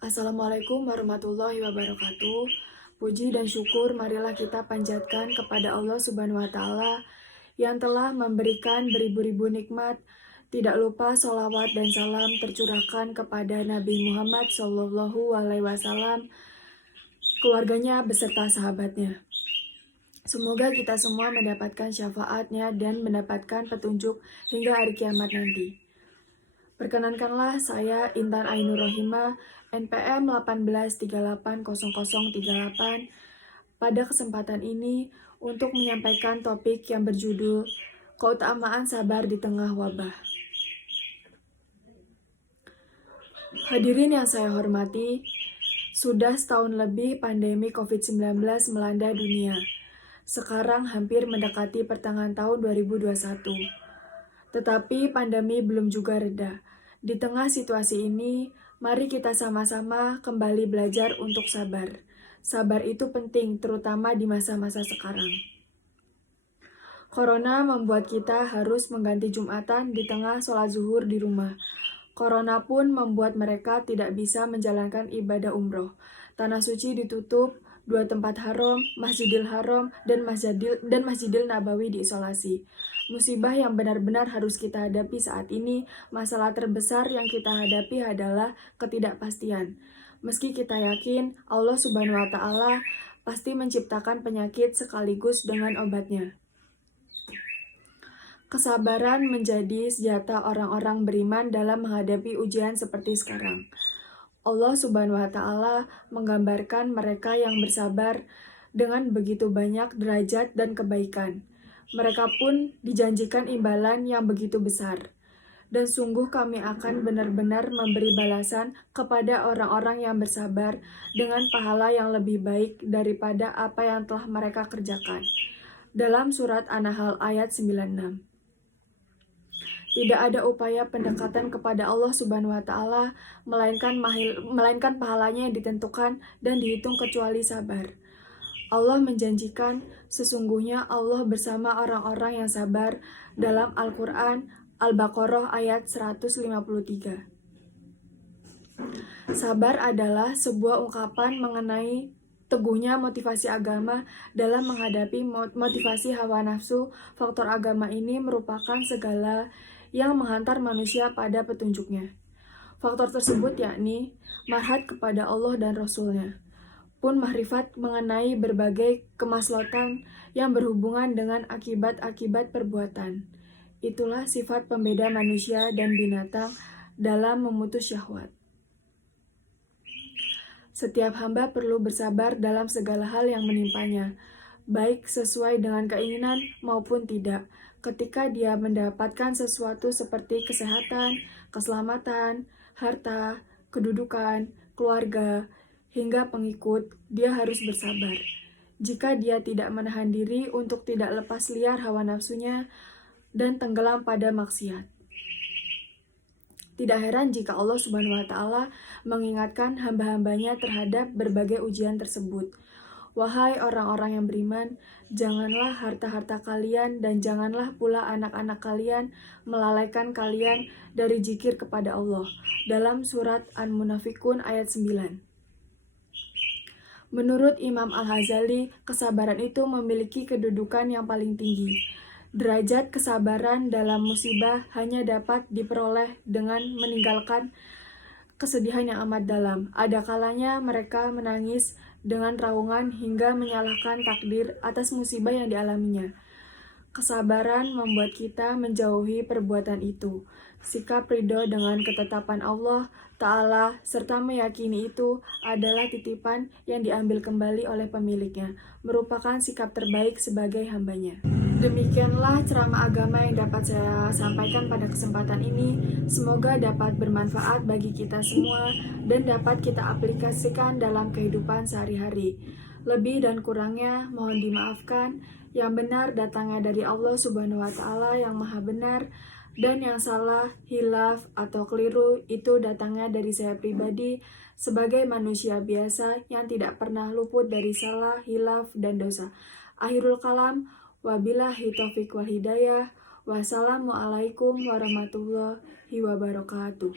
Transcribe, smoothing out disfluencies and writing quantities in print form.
Assalamualaikum warahmatullahi wabarakatuh. Puji dan syukur marilah kita panjatkan kepada Allah Subhanahu wa Ta'ala yang telah memberikan beribu-ribu nikmat. Tidak lupa sholawat dan salam tercurahkan kepada Nabi Muhammad SAW, keluarganya beserta sahabatnya. Semoga kita semua mendapatkan syafaatnya dan mendapatkan petunjuk hingga hari kiamat nanti. Perkenankanlah saya Intan Ainur Rohimah, NPM 18380038, pada kesempatan ini untuk menyampaikan topik yang berjudul Keutamaan Sabar di Tengah Wabah. Hadirin yang saya hormati, sudah setahun lebih pandemi COVID-19 melanda dunia. Sekarang hampir mendekati pertengahan tahun 2021. Tetapi pandemi belum juga reda. Di tengah situasi ini, mari kita sama-sama kembali belajar untuk sabar. Sabar itu penting, terutama di masa-masa sekarang. Corona membuat kita harus mengganti Jumatan di tengah sholat zuhur di rumah. Corona pun membuat mereka tidak bisa menjalankan ibadah umroh. Tanah suci ditutup, 2 tempat haram, Masjidil Haram, dan Masjidil Nabawi diisolasi. Musibah yang benar-benar harus kita hadapi saat ini, masalah terbesar yang kita hadapi adalah ketidakpastian. Meski kita yakin Allah Subhanahu wa Ta'ala pasti menciptakan penyakit sekaligus dengan obatnya. Kesabaran menjadi senjata orang-orang beriman dalam menghadapi ujian seperti sekarang. Allah Subhanahu wa Ta'ala menggambarkan mereka yang bersabar dengan begitu banyak derajat dan kebaikan. Mereka pun dijanjikan imbalan yang begitu besar. Dan sungguh kami akan benar-benar memberi balasan kepada orang-orang yang bersabar dengan pahala yang lebih baik daripada apa yang telah mereka kerjakan. Dalam surat An-Nahl ayat 96. Tidak ada upaya pendekatan kepada Allah Subhanahu wa Ta'ala, melainkan pahalanya yang ditentukan dan dihitung kecuali sabar. Allah menjanjikan sesungguhnya Allah bersama orang-orang yang sabar dalam Al-Quran Al-Baqarah ayat 153. Sabar adalah sebuah ungkapan mengenai teguhnya motivasi agama dalam menghadapi motivasi hawa nafsu. Faktor agama ini merupakan segala yang menghantar manusia pada petunjuknya. Faktor tersebut yakni marhat kepada Allah dan Rasul-Nya, pun mahrifat mengenai berbagai kemaslahatan yang berhubungan dengan akibat-akibat perbuatan. Itulah sifat pembeda manusia dan binatang dalam memutus syahwat. Setiap hamba perlu bersabar dalam segala hal yang menimpanya, baik sesuai dengan keinginan maupun tidak. Ketika dia mendapatkan sesuatu seperti kesehatan, keselamatan, harta, kedudukan, keluarga, hingga pengikut, dia harus bersabar. Jika dia tidak menahan diri untuk tidak lepas liar hawa nafsunya dan tenggelam pada maksiat. Tidak heran jika Allah Subhanahu wa Ta'ala mengingatkan hamba-hambanya terhadap berbagai ujian tersebut. Wahai orang-orang yang beriman, janganlah harta-harta kalian dan janganlah pula anak-anak kalian melalaikan kalian dari zikir kepada Allah. Dalam surat An-Munafikun ayat 9. Menurut Imam Al-Ghazali, kesabaran itu memiliki kedudukan yang paling tinggi. Derajat kesabaran dalam musibah hanya dapat diperoleh dengan meninggalkan kesedihan yang amat dalam. Ada kalanya mereka menangis dengan raungan hingga menyalahkan takdir atas musibah yang dialaminya. Kesabaran membuat kita menjauhi perbuatan itu. Sikap ridho dengan ketetapan Allah Ta'ala serta meyakini itu adalah titipan yang diambil kembali oleh pemiliknya, merupakan sikap terbaik sebagai hambanya. Demikianlah ceramah agama yang dapat saya sampaikan pada kesempatan ini. Semoga dapat bermanfaat bagi kita semua dan dapat kita aplikasikan dalam kehidupan sehari-hari. Lebih dan kurangnya mohon dimaafkan. Yang benar datangnya dari Allah Subhanahu wa Ta'ala yang maha benar, dan yang salah, hilaf, atau keliru itu datangnya dari saya pribadi sebagai manusia biasa yang tidak pernah luput dari salah, hilaf, dan dosa. Akhirul kalam, wabillahi taufiq wal hidayah. Wassalamualaikum warahmatullahi wabarakatuh.